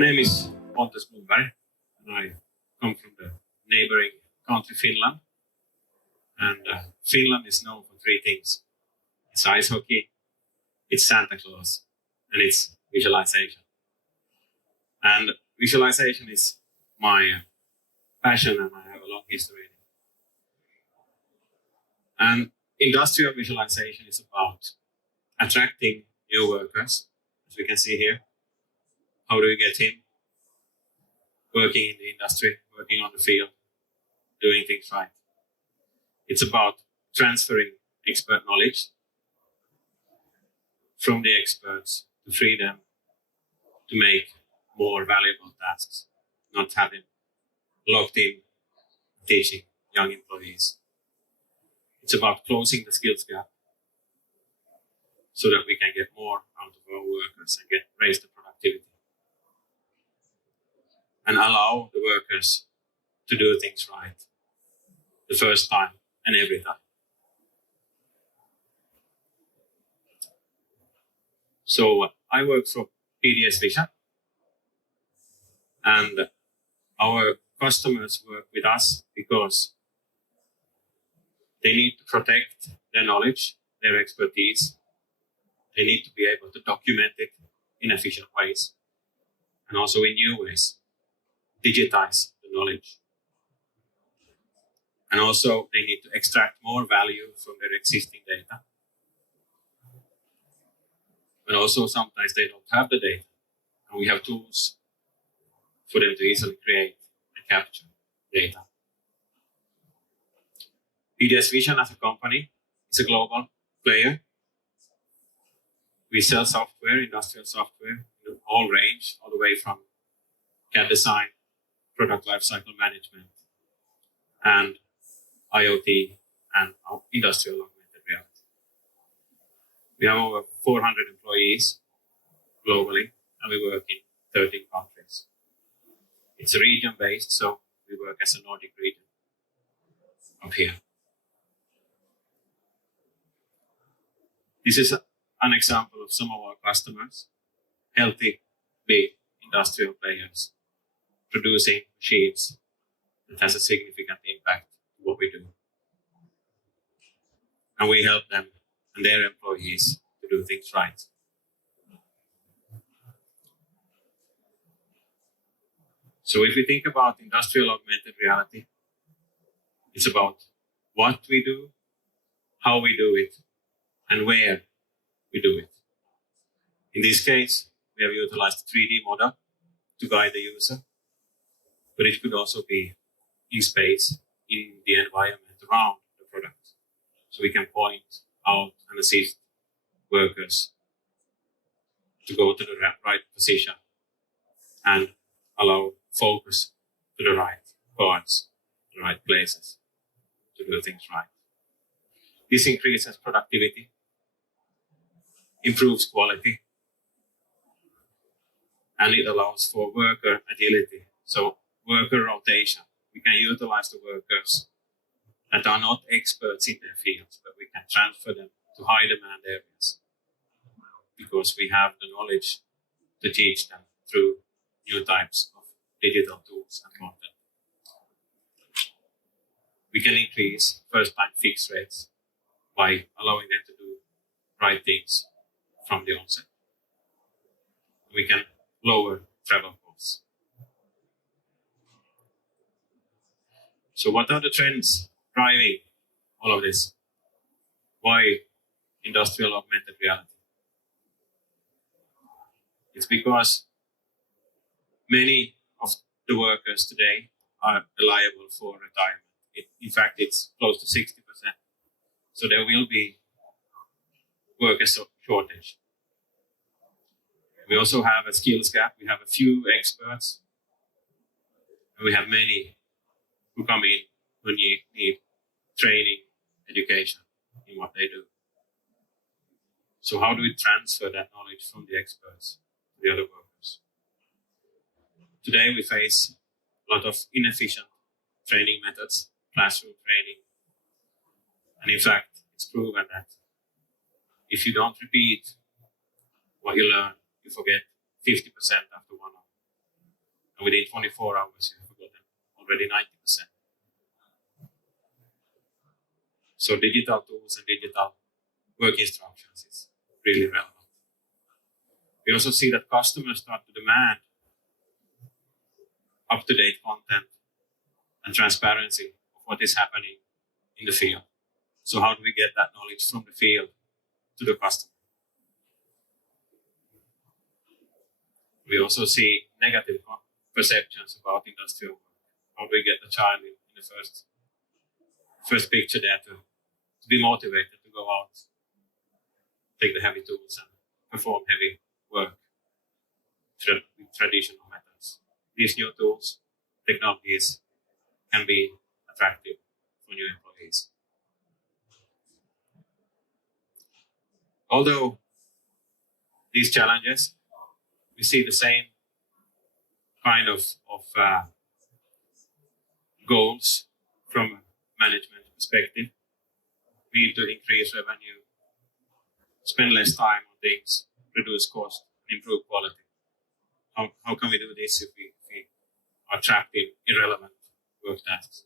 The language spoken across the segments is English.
name is Pontus Blomberg, and I come from the neighboring country Finland. And Finland is known for three things. It's ice hockey, it's Santa Claus, and it's visualization. And visualization is my passion, and I have a long history in it. And industrial visualization is about attracting new workers, as we can see here. How do we get him working in the industry, working on the field, doing things right? It's about transferring expert knowledge from the experts to free them to make more valuable tasks, not having locked in teaching young employees. It's about closing the skills gap so that we can get more out of our workers and raise the productivity. And allow the workers to do things right the first time and every time. So I work for PDS Vision, and our customers work with us because they need to protect their knowledge, their expertise. They need to be able to document it in efficient ways, and also in new ways, digitize the knowledge. And also they need to extract more value from their existing data. But also sometimes they don't have the data, and we have tools for them to easily create and capture data. PDS Vision as a company is a global player. We sell software, industrial software, in the whole range, all the way from CAD design, product lifecycle management, and IoT and industrial augmented reality. We have over 400 employees globally, and we work in 13 countries. It's region-based, so we work as a Nordic region up here. This is an example of some of our customers, healthy, big industrial players producing machines that has a significant impact on what we do. And we help them and their employees to do things right. So if we think about industrial augmented reality, it's about what we do, how we do it, and where we do it. In this case, we have utilized a 3D model to guide the user, but it could also be in space, in the environment around the product. So we can point out and assist workers to go to the right position and allow focus to the right parts, the right places to do things right. This increases productivity, improves quality, and it allows for worker agility. So worker rotation. We can utilize the workers that are not experts in their fields, but we can transfer them to high demand areas because we have the knowledge to teach them through new types of digital tools and content. We can increase first-time fix rates by allowing them to do right things from the onset. We can lower travel costs. So what are the trends driving all of this? Why industrial augmented reality? It's because many of the workers today are liable for retirement. In fact, it's close to 60%. So there will be worker shortage. We also have a skills gap. We have a few experts, and we have many who come in who need training, education in what they do. So how do we transfer that knowledge from the experts to the other workers? Today we face a lot of inefficient training methods, classroom training. And in fact, it's proven that if you don't repeat what you learn, you forget 50% after 1 hour. And within 24 hours, you have gotten already 90%. So digital tools and digital work instructions is really relevant. We also see that customers start to demand up-to-date content and transparency of what is happening in the field. So how do we get that knowledge from the field to the customer? We also see negative perceptions about industrial work. How do we get the child in the first picture there to be motivated to go out, take the heavy tools and perform heavy work with traditional methods? These new tools, technologies can be attractive for new employees. Although these challenges, we see the same kind of goals from a management perspective. We need to increase revenue, spend less time on things, reduce cost, improve quality. How can we do this if we are trapped in irrelevant work tasks?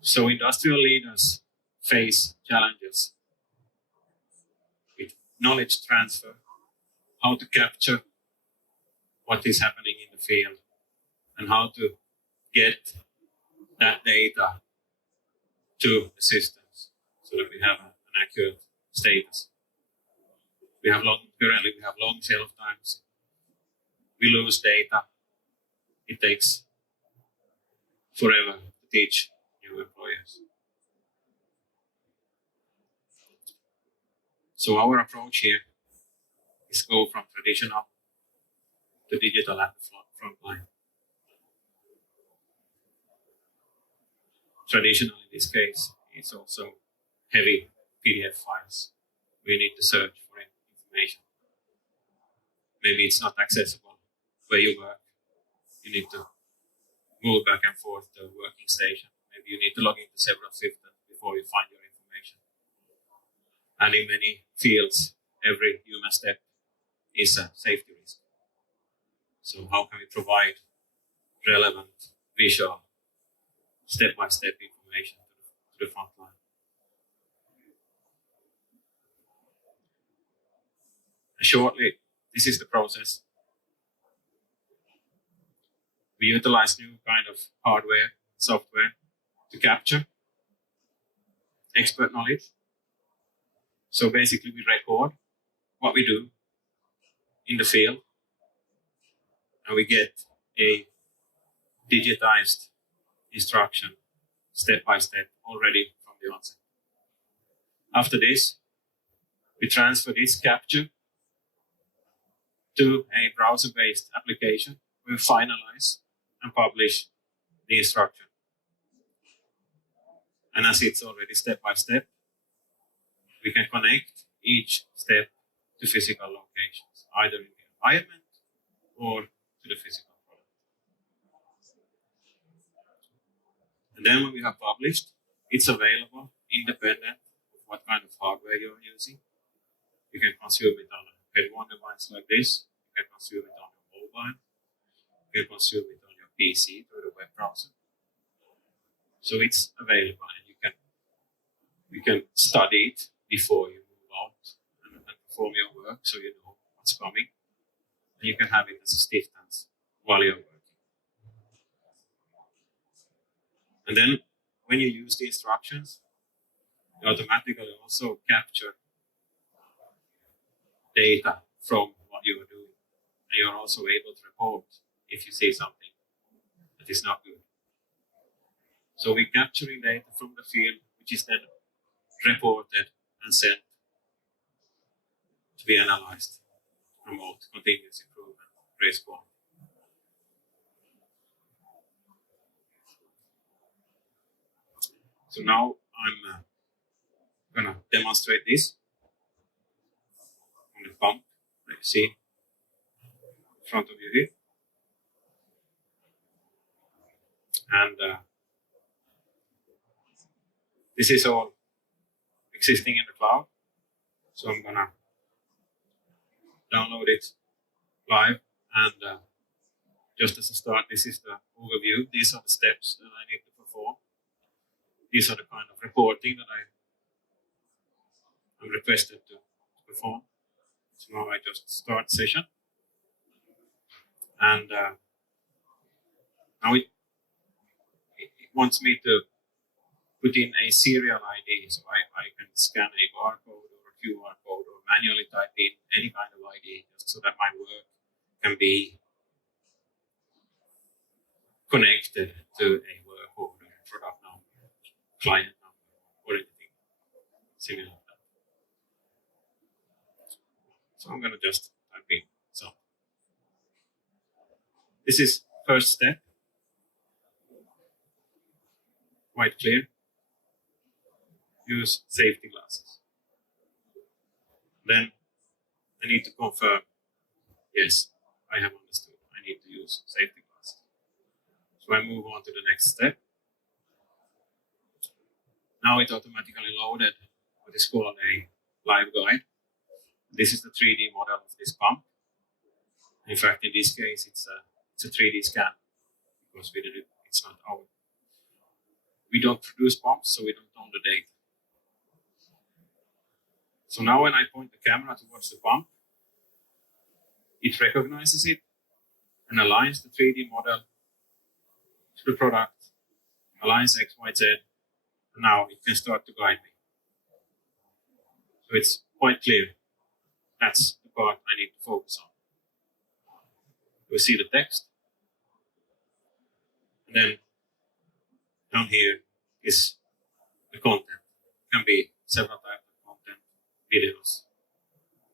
So industrial leaders face challenges with knowledge transfer, how to capture what is happening in the field, and how to get that data to the systems so that we have an accurate status. Currently we have long shelf times. We lose data. It takes forever to teach new employers. So our approach here is go from traditional to digital at the frontline. Traditional in this case is also heavy PDF files. We need to search for information. Maybe it's not accessible where you work. You need to move back and forth to a working station. Maybe you need to log into several systems before you find your information. And in many fields, every human step is a safety risk. So how can we provide relevant, visual, step-by-step information to the front line? And shortly, this is the process. We utilize new kind of hardware, software to capture expert knowledge. So basically we record what we do in the field and we get a digitized instruction step by step already from the onset. After this, we transfer this capture to a browser-based application. We finalize and publish the instruction. And as it's already step by step, we can connect each step to physical locations, either in the environment or to the physical product. And then when we have published, it's available independent of what kind of hardware you're using. You can consume it on a head-on device like this. You can consume it on your mobile. You can consume it on your PC through the web browser. So it's available, and you can study it before you move out and perform your work, so you know what's coming. And you can have it as a stiffness while you're working. And then when you use the instructions, you automatically also capture data from what you are doing. And you're also able to report if you see something that is not good. So we're capturing data from the field, which is then reported and sent to be analyzed, to promote continuous improvement, raise quality. So now I'm going to demonstrate this on the pump that you see in front of you here. And this is all existing in the cloud. So I'm going to download it live. And just as a start, this is the overview. These are the steps that I need to perform. These are the kind of reporting that I'm requested to perform. So now I just start session. And now it wants me to put in a serial ID. So I can scan a barcode or a QR code or manually type in any kind of ID just so that my work can be connected to a work order, product number, client number, or anything similar to that. So I'm going to just type in. So this is first step. Quite clear. Use safety glasses. Then I need to confirm, yes, I have understood. I need to use safety glasses. So I move on to the next step. Now it automatically loaded what is called a live guide. This is the 3D model of this pump. In fact, in this case, it's a 3D scan because it's not our. We don't produce pumps, so we don't own the data. So now when I point the camera towards the pump, it recognizes it and aligns the 3D model to the product, aligns X, Y, Z, and now it can start to guide me. So it's quite clear. That's the part I need to focus on. We see the text, and then down here is the content. It can be several types of content, videos,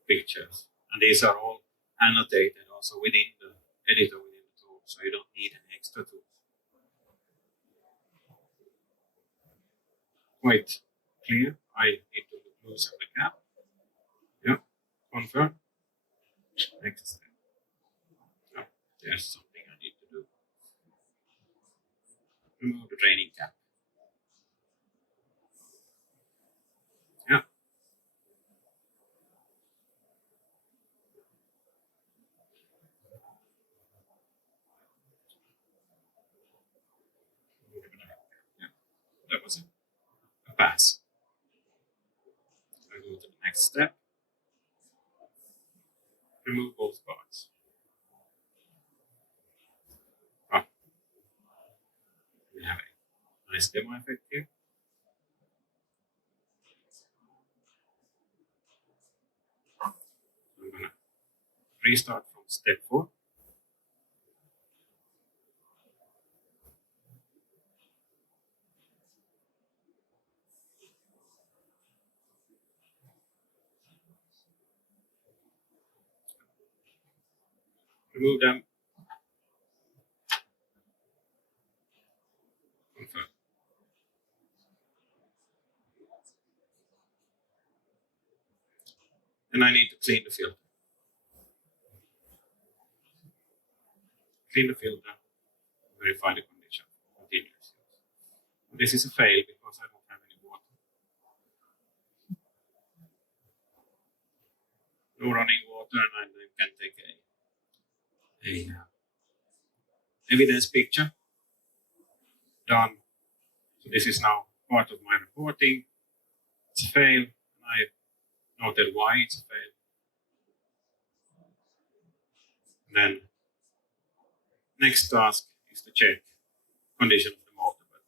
pictures, and these are all annotated also within the editor, within the tool, so you don't need any extra tools. Quite clear. I need to loosen the cap. Yeah, confirm. Next step. Oh, there's something I need to do. Remove the training cap. Yeah. Yeah, that was it. A pass. I go to the next step. Remove both parts. Oh, we have a nice demo effect here. I'm going to restart from step 4. Remove them. Confirm. And I need to clean the filter. Clean the filter. Verify the condition. Continue. This is a fail because I don't have any water. No running water, and I can take a evidence picture. Done. So this is now part of my reporting. It's a fail, and I noted why it's a fail. And then next task is to check condition of the motor, but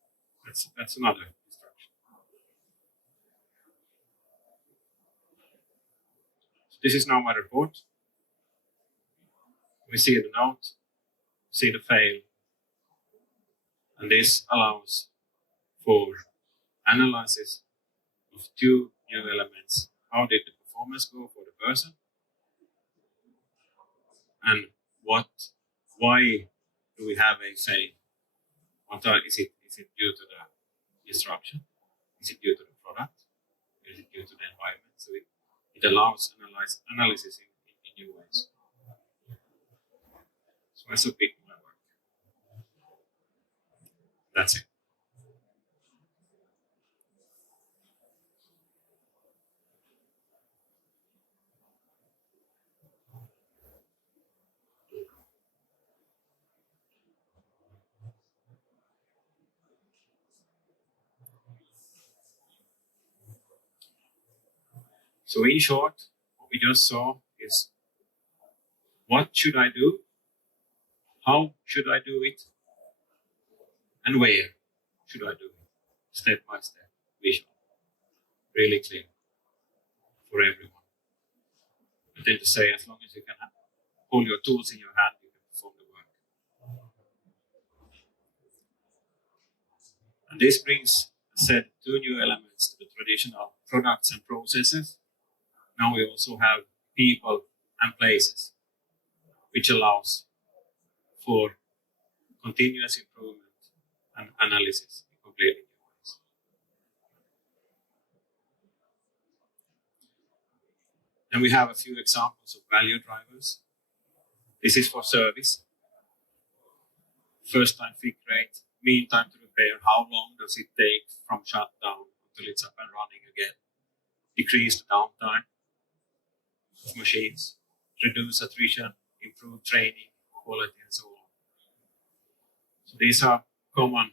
that's another instruction. So this is now my report. We see the note, see the fail, and this allows for analysis of 2 new elements. How did the performance go for the person? And why do we have a fail? Is it due to the disruption? Is it due to the product? Is it due to the environment? So it allows analysis in new ways. So I submit my work. That's it. So in short, what we just saw is what should I do, how should I do it, and where should I do it, step by step, visual, really clear for everyone. I tend to say, as long as you can hold your tools in your hand, you can perform the work. And this brings, as said, two new elements to the traditional products and processes. Now we also have people and places, which allows for continuous improvement and analysis in completely new ways. Then we have a few examples of value drivers. This is for service. First time fix rate, mean time to repair, how long does it take from shutdown until it's up and running again? Decrease the downtime of machines, reduce attrition, improve training, quality, and so on. So these are common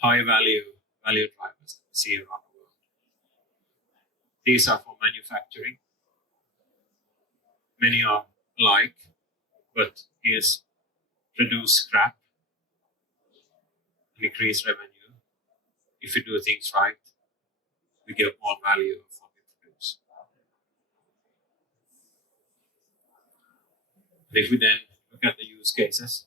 high value drivers that we see around the world. These are for manufacturing. Many are alike, but here's reduce scrap and increase revenue. If we do things right, we get more value of what we produce. And if we then look at the use cases,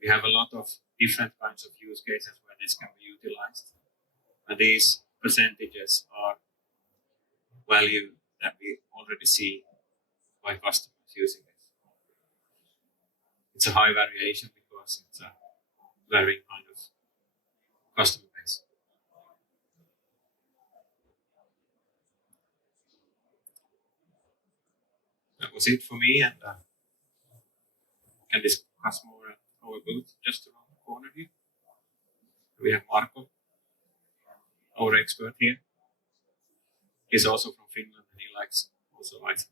we have a lot of different kinds of use cases where this can be utilized. And these percentages are value that we already see by customers using it. It's a high variation because it's a varying kind of customer base. That was it for me, and can discuss more at our booth just around the corner here. We have Marco, our expert here. He's also from Finland and he likes also ice.